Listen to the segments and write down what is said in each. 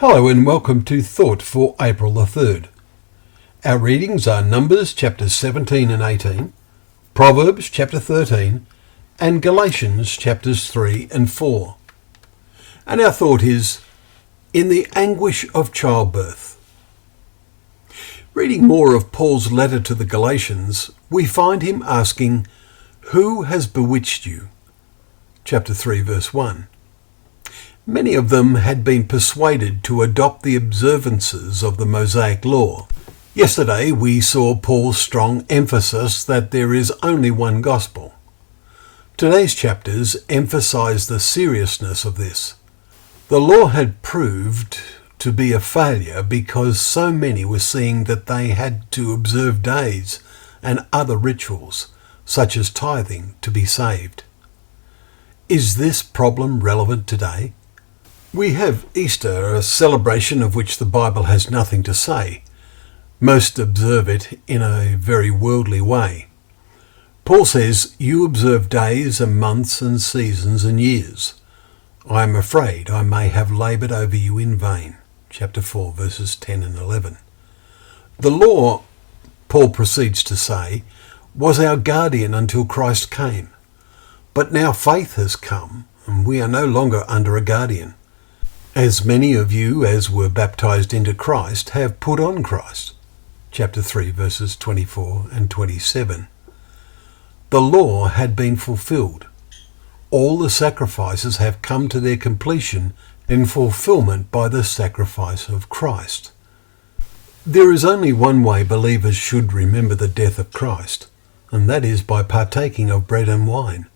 Hello and welcome to Thought for April the 3rd. Our readings are Numbers chapters 17 and 18, Proverbs chapter 13, and Galations chapters 3 and 4. And our thought is, in the anguish of childbirth. Reading more of Paul's letter to the Galatians, we find him asking, "Who has bewitched you?" Chapter 3 verse 1. Many of them had been persuaded to adopt the observances of the Mosaic law. Yesterday we saw Paul's strong emphasis that there is only one gospel. Today's chapters emphasize the seriousness of this. The law had proved to be a failure because so many were seeing that they had to observe days and other rituals, such as tithing, to be saved. Is this problem relevant today? We have Easter, a celebration of which the Bible has nothing to say. Most observe it in a very worldly way. Paul says, "You observe days and months and seasons and years. I am afraid I may have laboured over you in vain." Chapter 4, verses 10 and 11. The law, Paul proceeds to say, was our guardian until Christ came. But now faith has come, and we are no longer under a guardian. As many of you as were baptized into Christ have put on Christ. Chapter 3 verses 24 and 27. The law had been fulfilled. All the sacrifices have come to their completion and fulfillment by the sacrifice of Christ. There is only one way believers should remember the death of Christ, and that is by partaking of bread and wine.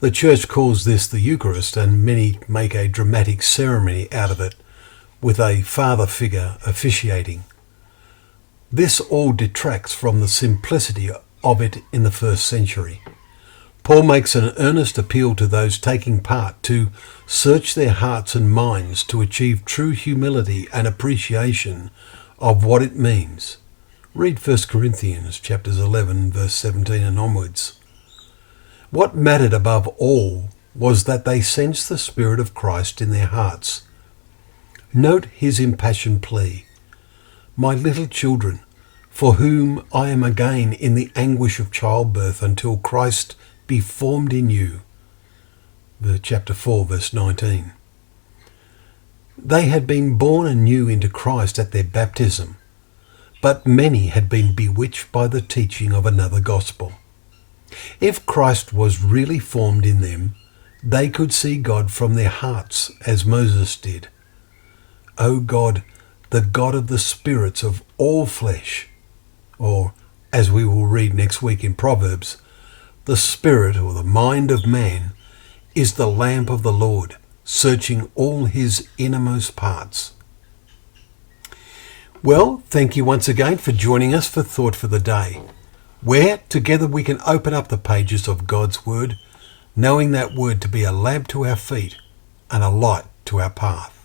The Church calls this the Eucharist, and many make a dramatic ceremony out of it, with a father figure officiating. This all detracts from the simplicity of it in the first century. Paul makes an earnest appeal to those taking part to search their hearts and minds to achieve true humility and appreciation of what it means. Read 1 Corinthians chapters 11, verse 17 and onwards. What mattered above all was that they sensed the Spirit of Christ in their hearts. Note his impassioned plea, "My little children, for whom I am again in the anguish of childbirth until Christ be formed in you." Chapter 4, verse 19. They had been born anew into Christ at their baptism, but many had been bewitched by the teaching of another gospel. If Christ was really formed in them, they could see God from their hearts as Moses did. "O God, the God of the spirits of all flesh," or, as we will read next week in Proverbs, "the spirit or the mind of man is the lamp of the Lord, searching all his innermost parts." Well, thank you once again for joining us for Thought for the Day, where together we can open up the pages of God's Word, knowing that Word to be a lamp to our feet and a light to our path.